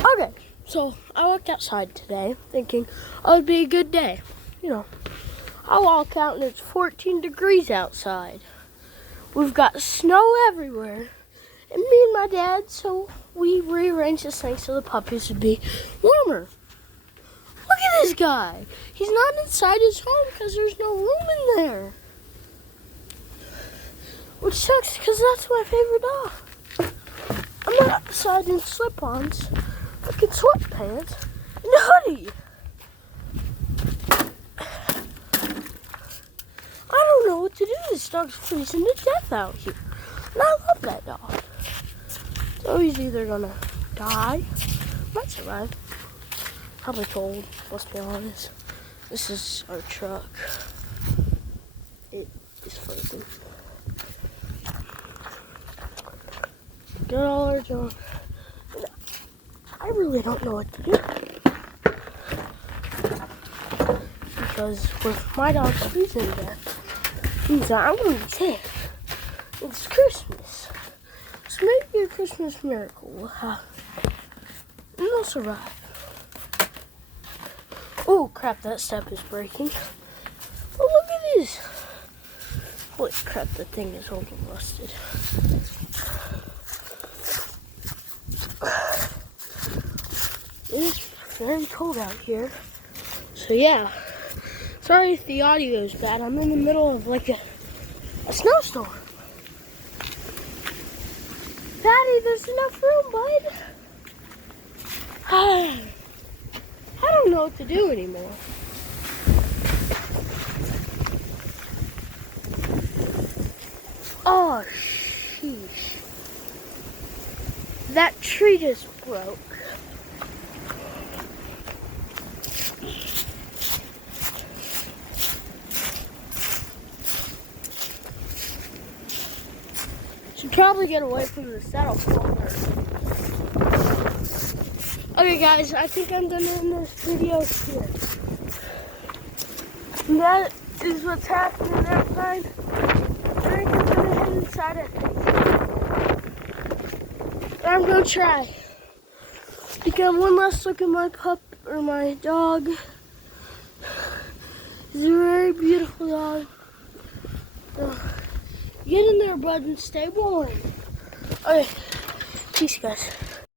Okay, so I walked outside today thinking it would be a good day. I walk out and it's 14 degrees outside. We've got snow everywhere. And me and my dad, so we rearranged this thing so the puppies would be warmer. Look at this guy. He's not inside his home because there's no room in there. Which sucks because that's my favorite dog. I'm not outside in slip-ons, fucking sweatpants, and a hoodie. I don't know what to do. This dog's freezing to death out here. And I love that dog. So he's either gonna die, might survive. Probably cold, let's be honest. This is our truck. It is frozen. Got all our junk. I really don't know what to do. Because with my dog freezing to death, means that I'm gonna be sick. It's Christmas. So maybe a Christmas miracle will happen. And they'll survive. Oh crap, that step is breaking. Oh, look at this. Holy crap, the thing is all rusted. It's very cold out here. So yeah, sorry if the audio is bad. I'm in the middle of like a snowstorm. Daddy, there's enough room, bud. I don't know what to do anymore. Oh, sheesh. That tree just broke. Should probably get away from the saddle folder. Okay guys, I think I'm gonna end this video here. And that is what's happening outside. I think I'm gonna head inside it. I'm gonna try. Get one last look at my pup or my dog. He's a very beautiful dog. Get in there, bud, and stay warm. Okay, peace, guys.